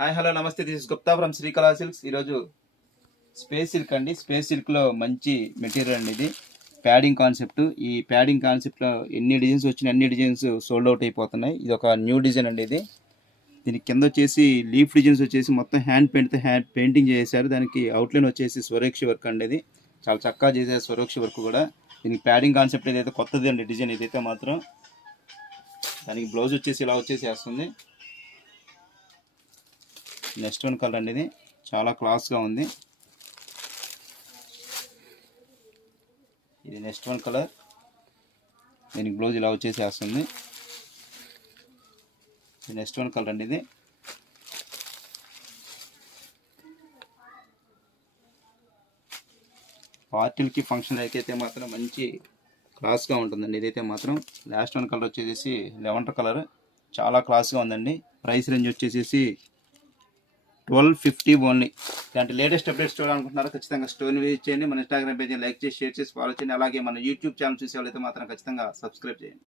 Hi hello నమస్తే, this is Gupta from Srikala silks. ఈరోజు space silk అండి. స్పేస్ సిల్క్లో మంచి మెటీరియల్ అండి ఇది. Padding concept. ఈ ప్యాడింగ్ కాన్సెప్ట్లో ఎన్ని డిజైన్స్ వచ్చినా అన్ని డిజైన్స్ సోల్డ్ అవుట్ అయిపోతున్నాయి. ఇది ఒక న్యూ డిజైన్ అండి ఇది. దీని కింద వచ్చేసి లీఫ్ డిజైన్స్ వచ్చేసి మొత్తం హ్యాండ్ పెయింటింగ్ చేశారు. దానికి అవుట్లైన్ వచ్చేసి స్వరోక్షి వర్క్ అండి. ఇది చాలా చక్కగా చేశారు స్వరోక్షి వర్క్ కూడా. దీనికి ప్యాడింగ్ కాన్సెప్ట్ ఏదైతే కొత్తది అండి డిజైన్ ఇదైతే మాత్రం. దానికి బ్లౌజ్ వచ్చేసి ఇలా వచ్చేసి వేస్తుంది. నెక్స్ట్ వన్ కలర్ అండి. ఇది చాలా క్లాస్గా ఉంది. ఇది నెక్స్ట్ వన్ కలర్. దీనికి బ్లౌజ్ ఇలా వచ్చేసి వేస్తుంది. ఇది నెక్స్ట్ వన్ కలర్ అండి. ఇది పార్టీలకి ఫంక్షన్ అయితే మాత్రం మంచి క్లాస్గా ఉంటుందండి. ఇదైతే మాత్రం లాస్ట్ వన్ కలర్ వచ్చేసి లెవెండర్ కలర్. చాలా క్లాస్గా ఉందండి. ప్రైస్ రేంజ్ వచ్చేసి 1250 ఓన్లీ. ఇలాంటి లేటెస్ట్ అప్డేట్స్ చూడాలనుకుంటున్నారో ఖచ్చితంగా స్టోర్ని విజిట్ చేయండి. మన ఇన్స్టాగ్రామ్ పేజ్ లైక్ చేసి షేర్ చేసి ఫాలో చేయండి. అలాగే మన యూట్యూబ్ ఛానల్ చూసే వాళ్ళైతే మాత్రం ఖచ్చితంగా సబ్స్క్రైబ్ చేయండి.